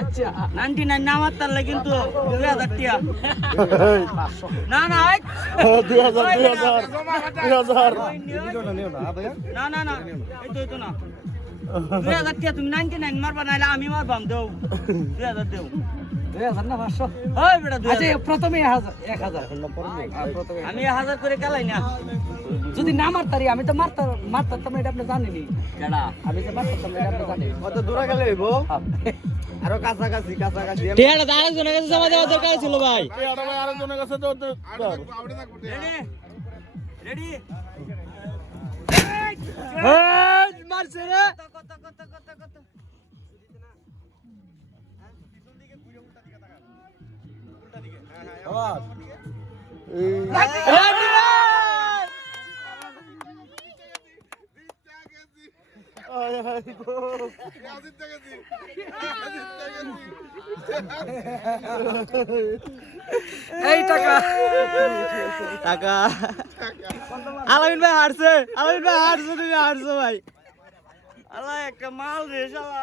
আচ্ছা 99 না আমার তাহলে কিন্তু 2000 টাকা না না 2000 না না না এই তো না 2000 টাকা তুমি 99 মারবা নাইলে আমি মারবাম দেও 2000 দেও 2000 না 500 ওই বেটা আচ্ছা 2000 প্রথমে 1000 আমি 1000 করে কালাই না যদি না মারতারি আমি তো মারতাম এটা আপনি জানেনই কেডা আমি তো মারতাম এটা আপনি জানেন কত দূরে গেলে হইব আরো কাছাকাছি টিয়াটা আরেকজনের কাছে জমা দেওয়া দরকার ছিল ভাই টিয়াটা ভাই আরেকজনের কাছে তো রেডি রেডি মারছে রে কত এই টাকা টাকা আলামিন ভাই হারছে তুমি হারছো ভাই আল্লাহ একটা মাল রে শালা